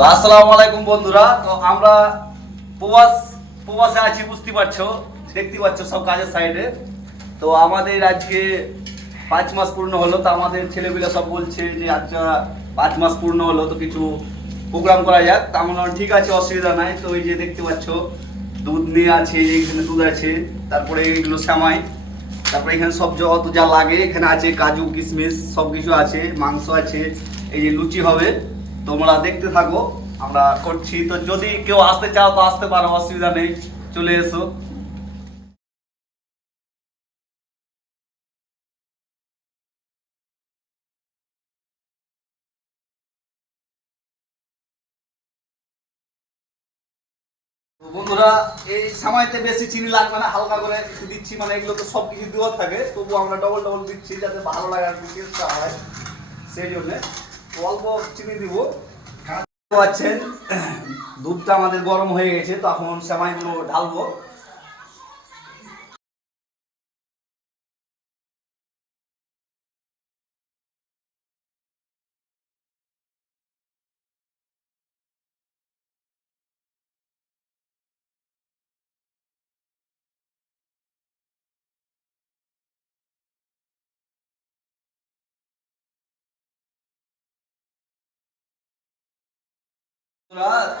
তো আসসালামু আলাইকুম বন্ধুরা। তো আমরা প্রবাসে আছি, বুঝতে পারছো, দেখতে পাচ্ছ সব কাজের সাইডে। তো আমাদের আজকে 5 মাস পূর্ণ হলো। তো আমাদের ছেলেপিলে সব বলছে যে আচ্ছা 5 মাস পূর্ণ হলো, তো কিছু প্রোগ্রাম করা যাক। তা আমরা বললাম, ঠিক আছে, অসুবিধা নাই। তো এই যে দেখতে পাচ্ছ দুধ নিয়ে আছে, এখানে দুধ আছে, তারপরে এইগুলো সেমাই, তারপরে এখানে সব যত যা লাগে এখানে আছে, কাজু কিশমিশ সব কিছু আছে, মাংস আছে, এই যে লুচি হবে। তোমরা দেখতে থাকো, আমরা করছি। তো যদি কেউ আসতে চাও তো আসতে পারো, অসুবিধা নেই, চলে এসো। তো বন্ধুরা, এই সময়তে বেশি চিনি লাগবে না, হালকা করে একটু দিচ্ছি, মানে এগুলো তো সব কিছু দেওয়া থাকে, তবু আমরা ডবল ডবল দিচ্ছি যাতে ভালো লাগে আর টেস্টটা হয়, সেই জন্যে অল্প চিনি দিব। পাচ্ছেন দুধটা আমাদের গরম হয়ে গেছে, তখন সেমাইগুলো ঢালবো।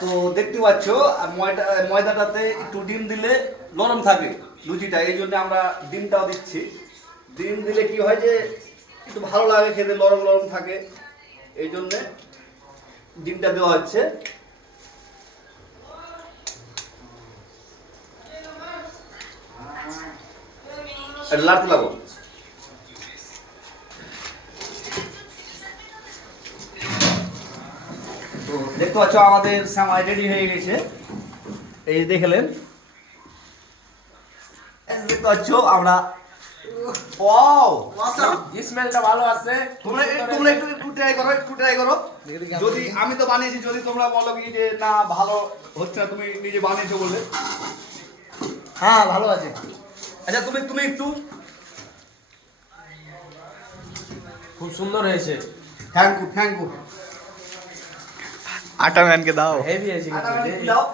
তো দেখতে পাচ্ছ ময়দাটাতে একটু ডিম দিলে নরম থাকে লুচিটা, এই জন্য আমরা ডিমটাও দিচ্ছি। ডিম দিলে কি হয় যে একটু ভালো লাগে খেতে, নরম নরম থাকে, এই জন্যে ডিমটা দেওয়া হচ্ছে। লাড়তে লাগো। তো দেখতে পাচ্ছ আমাদের সেমাই রেডি হয়ে গেছে, এই যে দেখলেন, দেখতে পাচ্ছ আমরা। ওয়াও, স্মেলটা ভালো আছে। তোমরা তোমরা একটু ট্রাই করো। যদি আমি তো বানিয়েছি, যদি তোমরা বলো কি যে না ভালো হচ্ছে না, তুমি নিজে বানিয়েছো বলে। হ্যাঁ, ভালো আছে। আচ্ছা তুমি তুমি একটু। খুব সুন্দর হয়েছে। Thank you. আটা ম্যানকে দাও। হেভি আছে আটা কিন্তু। দাও।